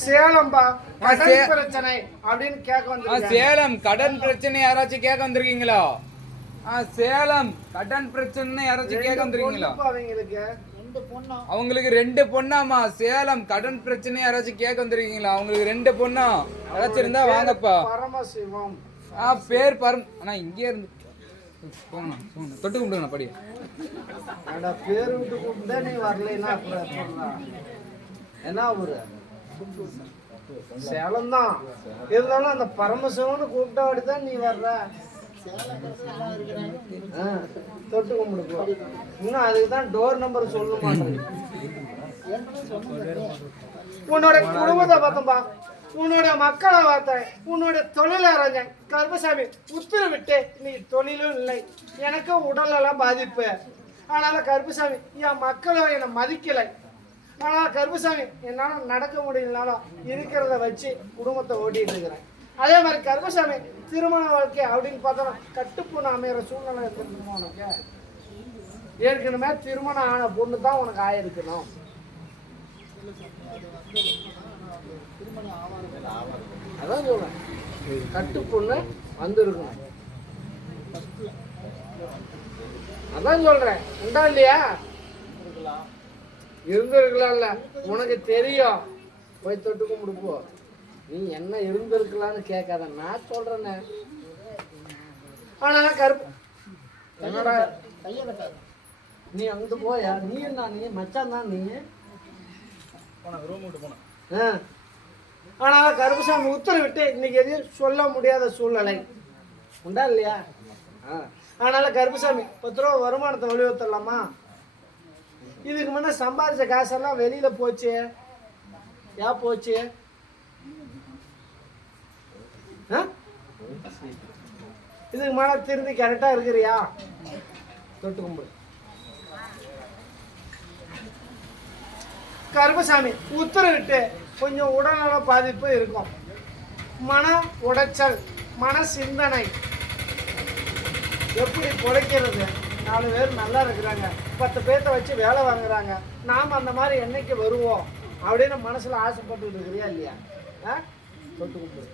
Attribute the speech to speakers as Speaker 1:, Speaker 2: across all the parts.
Speaker 1: சேலம்பா கடன் பிரச்சனை அப்படின்னு கேட்க
Speaker 2: ஆ,
Speaker 1: வந்து
Speaker 2: சேலம் கடன் பிரச்சனை யாராச்சும் கேட்க வந்திருக்கீங்களா? ஆ சேலம் கடன் பிரச்சனை யாராச்சும் கேட்க வந்திருக்கீங்களா?
Speaker 1: அவங்களுக்கு.
Speaker 2: அவங்களுக்கு ரெண்டு பொண்ணாமா சேலம் கடன் பிரச்சனை யாராச்சும் கேட்க வந்திருக்கீங்களா? அவங்களுக்கு ரெண்டு பொண்ணா? யாராச்சும் இருந்தா வாங்கப்பா.
Speaker 1: பரமசிவம்.
Speaker 2: ஆ பேர் பரம் ஆனா இங்கே இருந்து. போங்கண்ணா தொட்டு கும்பிடுங்கண்ணா படி
Speaker 1: பேரு விட்டு கூப்பிட்டா நீ வரலைன்னா. என்ன ஒரு சேலம் தான் இருந்தாலும் அந்த பரமசிவம்னு கூப்பிட்டாடி தான் நீ வர்ற. ஆ, தொட்டு கும்பிடு இன்னும் அதுக்கு தான் டோர் நம்பர் சொல்ல மாட்டேன். உன்னோட குடும்பத்தை பார்த்தோம்பா. உன்னோட மக்களை பார்த்தேன். உன்னோட தொழிலை அறிஞ்சேன் கருப்பசாமி உத்தரவிட்டு நீ தொழிலும் இல்லை. எனக்கும் உடலெல்லாம் பாதிப்பு. அதனால கருப்பசாமி என் மக்களும் என்னை மதிக்கலை. ஆனால் கருப்பசாமி என்னால் நடக்க முடியலனாலும் இருக்கிறத வச்சு குடும்பத்தை ஓட்டிட்டு இருக்கிறேன். அதே மாதிரி கருப்பசாமி திருமண வாழ்க்கை அப்படின்னு பார்த்தோம்னா கட்டுப்புண் அமையிற சூழ்நிலை இருக்கணுமா உனக்கு? ஏற்கனவே திருமணம் ஆன பொண்ணு தான் உனக்கு ஆயிருக்கணும். அதான் சொல்றேன். கட்டுப்புண்ணு வந்துருக்கணும் வந்திருக்கணும். அதான் சொல்றேன். உண்டா இல்லையா? இருந்திருக்கலாம்ல. உனக்கு தெரியும். போய் தொட்டு கும்பிடு போ. நீ என்ன இருந்திருக்கலாம்னு கேட்காத. நான் சொல்றேனே. ஆனா கருப்பு. என்னடா? நீ அங்கிட்டு போயா? நீ என்ன நீ? மச்சான் தான் நீ. ஆ. ஆனா கருப்புசாமி உத்தரவிட்டு இன்னைக்கு எதையும் சொல்ல முடியாத சூழ்நிலை. உண்டா இல்லையா? ஆ. அதனால கருப்புசாமி பத்து ரூபா வருமானத்தை வலியுறுத்தலாமா இதுக்கு முன்னே சம்பாதிச்ச காசெல்லாம் வெளியில் போச்சு. ஏன் போச்சு? இதுக்கு மேலே திரும்பி கரெக்டாக இருக்கிறியா? தொட்டு கும்பிடு. கருமசாமி உத்தரவிட்டு கொஞ்சம் உடல்நல பாதிப்பு இருக்கும். மன உடைச்சல் மன சிந்தனை எப்படி குறைக்கிறது? நாலு பேர் நல்லா இருக்கிறாங்க. பத்து பேர்த்த வச்சு வேலை வாங்குறாங்க. நாம் அந்த மாதிரி என்னைக்கு வருவோம் அப்படின்னு மனசில் ஆசைப்பட்டு இருக்கிறியா இல்லையா? ஆ? தொட்டு கும்பிடு.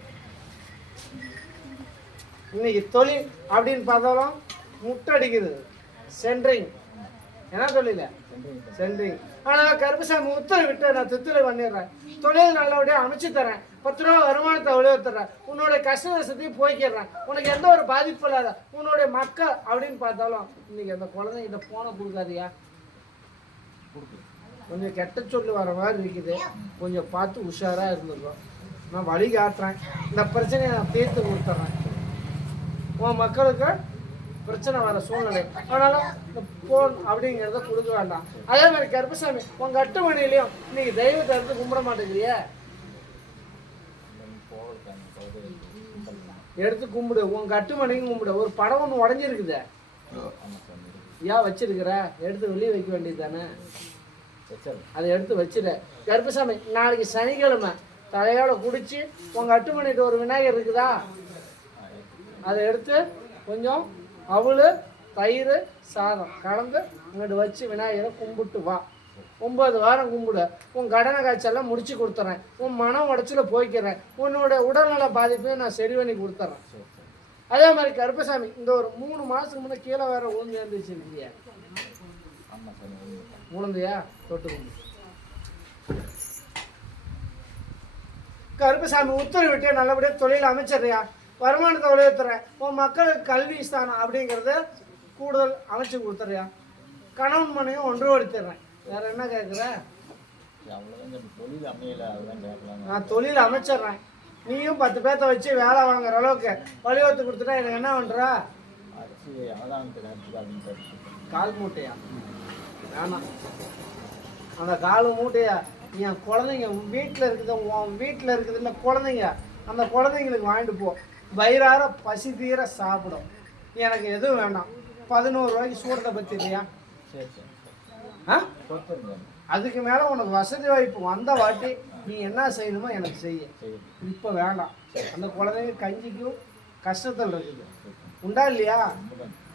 Speaker 1: இன்னைக்கு தொழில் அப்படின்னு பார்த்தாலும் முட்டடிக்குது சென்ட்ரிங் என்ன தொழில? சென்ட்ரிங் ஆனால் கருப்பசாமி உத்தரவிட்டு நான் தித்துளை பண்ணிடுறேன். தொழில் நல்லபடியாக அமைச்சு தரேன். பத்து ரூபா வருமானத்தை அவ்வளோ தர்றேன் உன்னோட கஷ்ட வசதியும் போய்க்கிறேன் உனக்கு எந்த ஒரு பாதிப்பு இல்லாத உன்னுடைய மக்கள் அப்படின்னு பார்த்தாலும் இன்னைக்கு அந்த குழந்தைகிட்ட போனை கொடுக்காதியா? கொஞ்சம் கெட்ட சொல்லு வர மாதிரி இருக்குது. கொஞ்சம் பார்த்து உஷாராக இருந்துக்கும் நான் வழி காட்டுறேன். இந்த பிரச்சனையை நான் தீர்த்து கொடுத்துட்றேன். உன் மக்களுக்கு பிரச்சனை வர சூழ்நிலை. ஆனாலும் இந்த போன் அப்படிங்கிறத கொடுக்க வேண்டாம். அதே மாதிரி கருப்பசாமி உங்கள் அட்டுமணிலையும் இன்னைக்கு தெய்வத்தை எடுத்து கும்பிட மாட்டேங்கிறிய? எடுத்து கும்பிடு உங்கள் கட்டு கும்பிடு. ஒரு படம் ஒன்று உடஞ்சிருக்குதே. ஏன் வச்சிருக்கிற? எடுத்து வெளியே வைக்க வேண்டியது தானே அதை எடுத்து வச்சிட கருப்பசாமி நாளைக்கு சனிக்கிழமை தலையோட குடிச்சு உங்க அட்டுமணிட்டு ஒரு விநாயகர் இருக்குதா? அதை எடுத்து கொஞ்சம் அவளு தயிர் சாதம். கலந்து இங்கிட்டு வச்சு விநாயகரை கும்பிட்டு வா. ஒம்பது வாரம் கும்பிடு. உன் கடனை காய்ச்செல்லாம் முடிச்சு கொடுத்துறேன். உன் மனம் உடச்சில் போய்க்கிறேன். உன்னோட உடல்நல பாதிப்பையும் நான் சரி பண்ணி கொடுத்துட்றேன் அதே மாதிரி கருப்பசாமி இந்த ஒரு மூணு மாதத்துக்கு முன்னே கீழே வேற உளுந்து இல்லையா உளுந்தையா தொட்டு கும்பிடு கருப்பசாமி உத்தரவிட்டு நல்லபடியாக தொழில் அமைச்சர்யா வருமானத்தை உழைத்துறேன் உன் மக்களுக்கு கல்வி ஸ்தானம் அப்படிங்கிறத கூடுதல் அமைச்சு கொடுத்துறியா கணவன் மனையும் ஒன்றுபடுத்திடுறேன் வேற என்ன கேட்குற நான் தொழில் அமைச்சிடுறேன் நீயும் பத்து பேர்த்த வச்சு வேலை வாங்குற அளவுக்கு வழிவகுத்து கொடுத்துட்டா எனக்கு என்ன பண்ணுற கால் மூட்டையா? வேணாம். அந்த கால் மூட்டையா என் குழந்தைங்க வீட்டில் இருக்குது உன் வீட்டில் இருக்குது இல்லை குழந்தைங்க அந்த குழந்தைங்களுக்கு வாங்கிட்டு போ. வயிறார பசி தீர சாப்பிடும். எனக்கு எதுவும் வேண்டாம். பதினோரு ரூபாய்க்கு சூடத்தை பற்றி இல்லையா ஆ? அதுக்கு மேலே உனக்கு வசதி வாய்ப்பு வந்த வாட்டி நீ என்ன செய்யணுமோ எனக்கு செய்ய. இப்போ வேண்டாம். அந்த குழந்தைங்க கஞ்சிக்கும் கஷ்டத்தில் இருக்குது. உண்டா இல்லையா?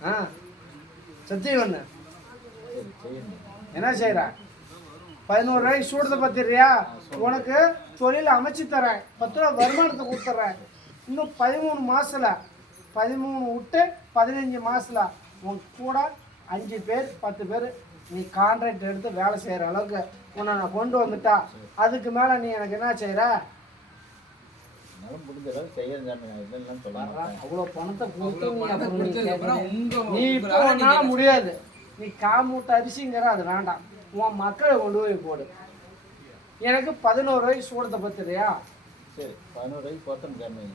Speaker 1: ஆ. சத்தியம் என்ன என்ன செய்கிற பதினோரு ரூபாய்க்கு சூடத்தை பத்திரியா? உனக்கு தொழில் அமைச்சு தரேன். பத்து ரூபா வருமானத்தை கொடுத்துட்றேன். இன்னும் பதிமூணு மாசத்துல பதிமூணு விட்டு பதினஞ்சு மாசத்துல உன் கூட அஞ்சு பேர் பத்து பேர் நீ கான்ட்ராக்ட் எடுத்து வேலை செய்கிற அளவுக்கு உன்னை நான் கொண்டு வந்துட்டா. அதுக்கு மேலே நீ எனக்கு என்ன செய்கிற அவ்வளோ பணத்தை கொடுத்து நீ இப்போ முடியாது. நீ காமூட்டை அரிசிங்கிற அது வேண்டாம். உன் மக்களை கொண்டு போய் போடு. எனக்கு பதினோரு ரூபாய்க்கு சூடத்தை பத்துறியா
Speaker 3: சரி பதினோரு பொருத்தம் சாமி.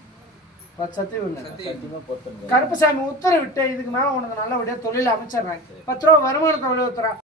Speaker 1: கருப்பசாமி உத்தரவிட்டு இதுக்கு மேல உனக்கு நல்லபடியா தொழில் அமைச்சிடுறேன் பத்து ரூபா வருமானத்தை வெளியே ஊத்துறேன்